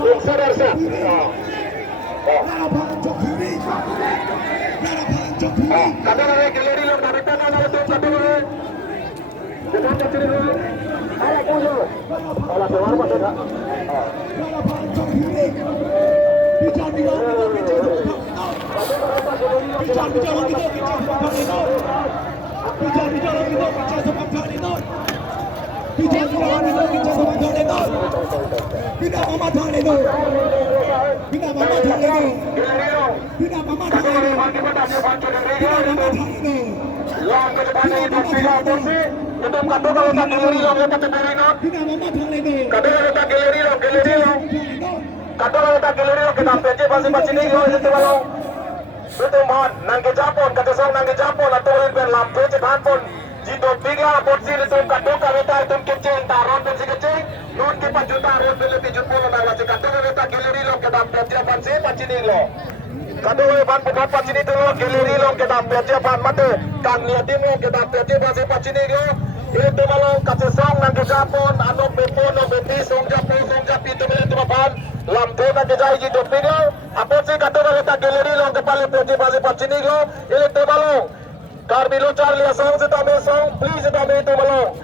Darsa. Kadang-kadang galeri lo dari tanah lo tu kadang-kadang. Kita cari dulu. Ala punya. Ala keluar masuk tak? Nangke Japon, kata song nangke Japon atau ben lampu cetan pun. Jito bigla porsi itu kado kata itu kecil taron dan si kecil. Nun ke 4 juta ron lebih juta pun ada macam kado kata galeri lo kita petia pansi pacini lo. Kado ban bukan pacini tu lo galeri lo kita petia pan mate. Kan lihat mo kita petia pansi pacini lo. Itu malu kata song nangke Japon ano bepo no beti song japi itu melihat pan. Lampu nangke jai jito bigla. Apa sih kado kata galeri lo kepala petia pansi pacini lo. Itu malu. Karbilo Charlie song se tame song please tame itu malong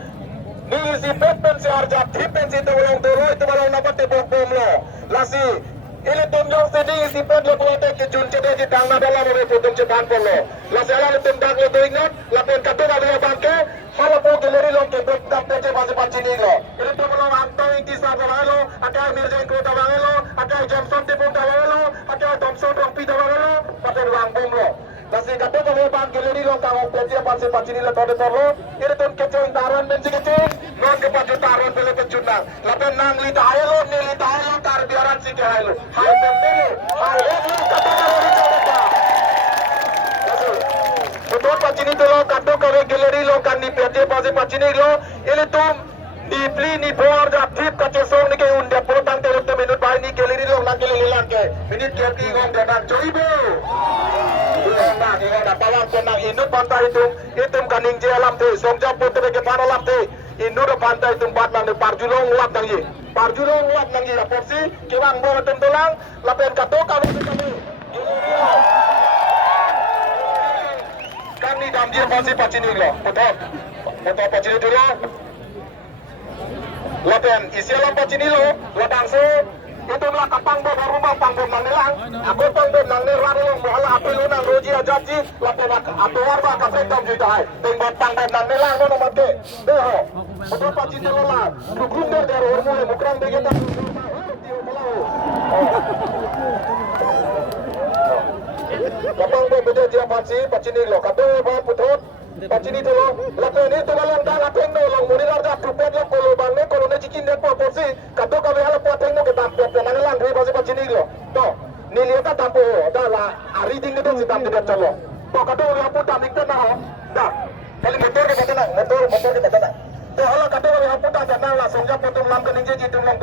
ni isi pepen se arja tipen se itu malong toro itu malong napat te bom lo lasi ini tunjong se di isi pet lo kuate ke jun cede di tangna dalam me putum cetan pon lo lasi ala le tundak lo ingat lapen katu kali bangke hala po galeri lo ke bet tap te base pacini lo ini to malong antong inti sa lo akai mirja ko ta lo akai Johnson te pon ta lo akai Thompson rompi ta lo paten lang bom lo Nasi kata kalau bang galeri lo kau pelajari pansi pacini lo tode terlo, ini tuh kecil taran benci kecil, non kepada taran beli pecundang, lapen nang lita lo kar biaran si kaya lo, hai pembeli, hai lo kata kalau dicoba. Nasi, betul pacini tuh lo kata kalau galeri lo kan di pelajari pansi pacini lo, ini tuh di pli ni board aktif kacau song ni kaya undia potang terus minit bayi ni galeri lo nak galeri ke, minit kiri ngom datang coba. Nah, ini ada palang tenang induk pantai itu kaning je alam tu, songja putih ke pan alam tu, induk pantai itu bat nang parjulong uap nang ye, porsi kewang bawa tentulang, lapen kato kami sekali. Kami damjir pasti pacini lo, betul pacini dulu. Lapen isi alam pacini lo, latang so. Itu lah kapang bawa rumah panggung mandilang. Aku panggung mandilang lo malah apel unang roji ajaji. Lapan aku warba kafetam juta hai. Tengok panggung mandilang lo nomor ke. Deh, betul pacin dulu lah. Dukung dari orang bukan begitu. Kapang bawa dia pacin ni lo. Kado bawa putut. Pacini tu lo. Lapan itu malam dah lapeng lo. Long murilar dah tupet lo kalau bang ni kalau ni cikin dia porsi. Kado kalau hal poteng lo kita mandilang dari pacini lo. Toh, ni lihat tampu. Dah lah. Hari tinggal tu si tampu dia colo. Toh kado orang pun tamik tu nah. Dah. Kalau motor ke kata nak. Motor ke kata nak. Toh kalau kado orang pun tak jangan lah. Songja potong lam kening je jitu long